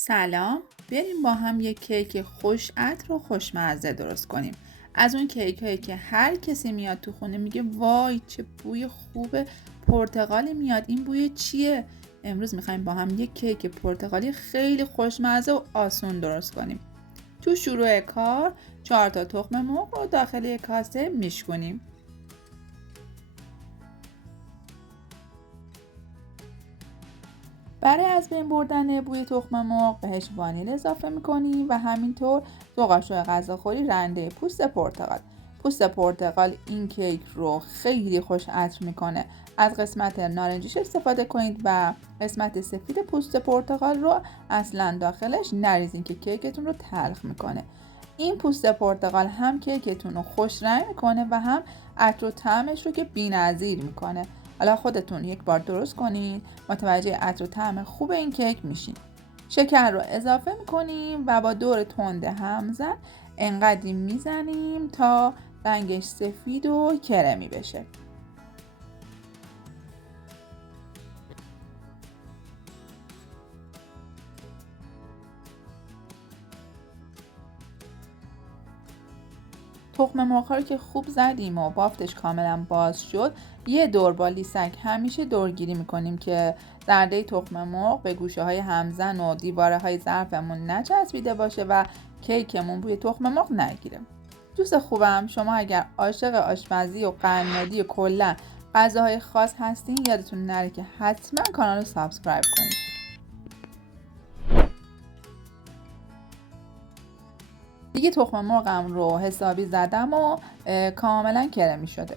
سلام. بیاریم با هم یک کیک خوش عطر و خوشمزه درست کنیم. از اون کیک هایی که هر کسی میاد تو خونه میگه وای چه بوی خوب پرتقالی میاد، این بوی چیه؟ امروز میخوایم با هم یک کیک پرتقالی خیلی خوشمزه و آسون درست کنیم. تو شروع کار 4 تا تخم مرغ رو داخل یک کاسه میشکنیم. برای از بین بردن بوی تخم مرغ بهش وانیل اضافه میکنیم و همینطور دو قاشق غذاخوری رنده پوست پرتقال. پوست پرتقال این کیک رو خیلی خوش عطر میکنه. از قسمت نارنجیش استفاده کنید و قسمت سفید پوست پرتقال رو اصلا داخلش نریزین که کیکتون رو تلخ میکنه. این پوست پرتقال هم کیکتون رو خوش رنگ میکنه و هم عطر و طعمش رو که بی‌نظیر میکنه. حالا خودتون یک بار درست کنین، متوجه عطر و طعم خوب این کیک میشین. شکر رو اضافه میکنیم و با دور تند همزن انقدری میزنیم تا رنگش سفید و کرمی بشه. تخم مرغ رو که خوب زدیم و بافتش کاملا باز شد، یه دور با لیسک همیشه دورگیری میکنیم که زرده تخم مرغ به گوشه های همزن و دیواره های ظرفمون نچسبیده باشه و کیکمون بوی تخم مرغ نگیره. دوست خوبم، شما اگر عاشق آشپزی و قنادی و کلا غذاهای خاص هستین یادتون نره که حتما کانال رو سابسکرایب کنید. دیگه تخم مرغم رو حسابی زدم و کاملا کرمی شده.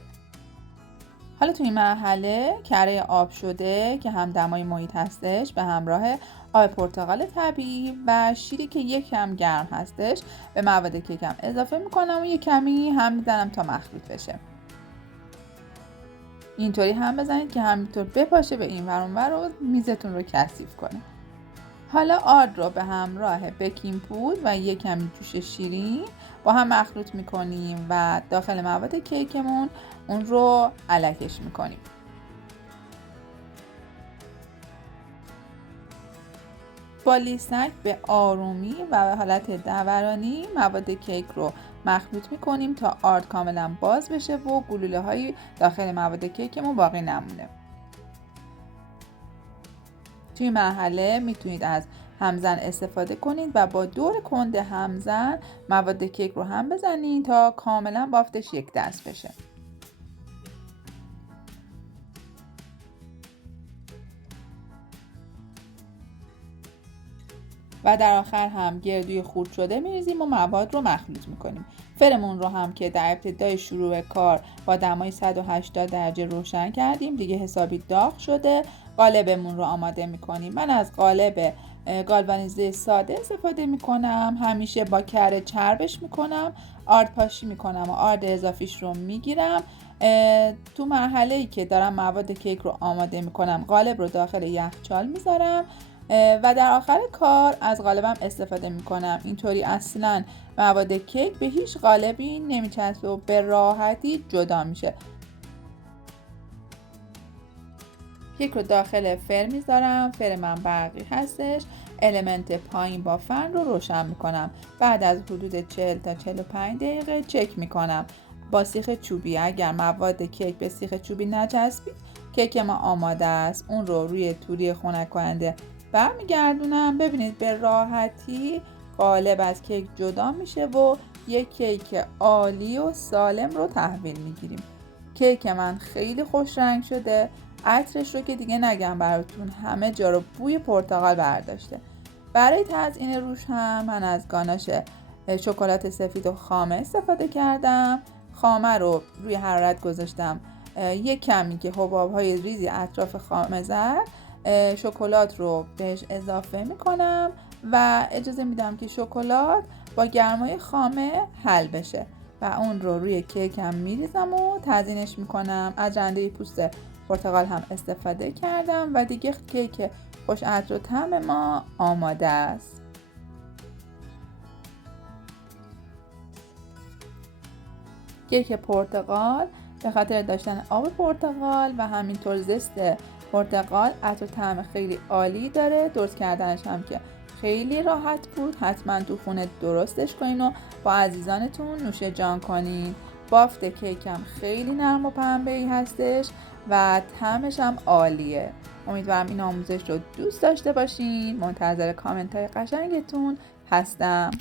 حالا تو این مرحله کره آب شده که هم دمای محیط هستش به همراه آب پرتقال طبیعی و شیری که یک کم گرم هستش به مواد کیکم اضافه میکنم و یک کمی هم میزنم تا مخلوط بشه. اینطوری هم بزنید که همینطور بپاشه به این ور اون ور و میزتون رو کثیف کنه. حالا آرد رو به همراه بیکینگ پودر و یک کمی جوش شیرین با هم مخلوط میکنیم و داخل مواد کیکمون اون رو الکش میکنیم. با لیسک به آرومی و به حالت دورانی مواد کیک رو مخلوط میکنیم تا آرد کاملا باز بشه و گلوله های داخل مواد کیکمون باقی نمونه. توی مرحله میتونید از همزن استفاده کنید و با دور کند همزن مواد کیک رو هم بزنید تا کاملا بافتش یک دست بشه. و در آخر هم گردوی خورد شده میریزیم و مواد رو مخلوط میکنیم. فرمون رو هم که در ابتدای شروع کار با دمای 180 درجه روشن کردیم دیگه حسابی داغ شده. قالبمون رو آماده میکنیم. من از قالب گالوانیزه ساده استفاده میکنم. همیشه با کره چربش میکنم، آرد پاشی میکنم و آرد اضافیش رو میگیرم. تو مرحله ای که دارم مواد کیک رو آماده میکنم قالب رو داخل یخچال میذارم و در آخر کار از قالبم استفاده میکنم. اینطوری اصلا مواد کیک به هیچ قالبی نمیچسبه و به راحتی جدا میشه. کیک رو داخل فر میذارم. فر من برقی هستش. المنت پایین با فن رو روشن میکنم. بعد از حدود 40 تا 45 دقیقه چک میکنم با سیخ چوبی. اگر مواد کیک به سیخ چوبی نچسبید کیک ما آماده است. اون رو روی توری خنک کننده برمیگردونم. ببینید به راحتی قالب از کیک جدا میشه و یک کیک عالی و سالم رو تحویل میگیریم. کیک من خیلی خوش رنگ شده. عطرش رو که دیگه نگم براتون، همه جا رو بوی پرتقال برداشته. برای تزیین روش هم من از گاناش شکلات سفید و خامه استفاده کردم. خامه رو روی حرارت گذاشتم. یک کمی که حباب‌های ریزی اطراف خامه زد، شکلات رو بهش اضافه میکنم و اجازه میدم که شکلات با گرمای خامه حل بشه و اون رو روی کیکم میریزم و تزیینش میکنم. از رنده پوست پرتقال هم استفاده کردم و دیگه کیک خوش عطر و طعم ما آماده است. کیک پرتقال به خاطر داشتن آب پرتقال و همینطور زست پرتقال عطر و طعم خیلی عالی داره. درست کردنش هم که خیلی راحت بود. حتما تو خونه درستش کنین و با عزیزانتون نوش جان کنین. بافت کیکم خیلی نرم و پنبه‌ای هستش و طعمش هم عالیه. امیدوارم این آموزش رو دوست داشته باشین. منتظر کامنت های قشنگتون هستم.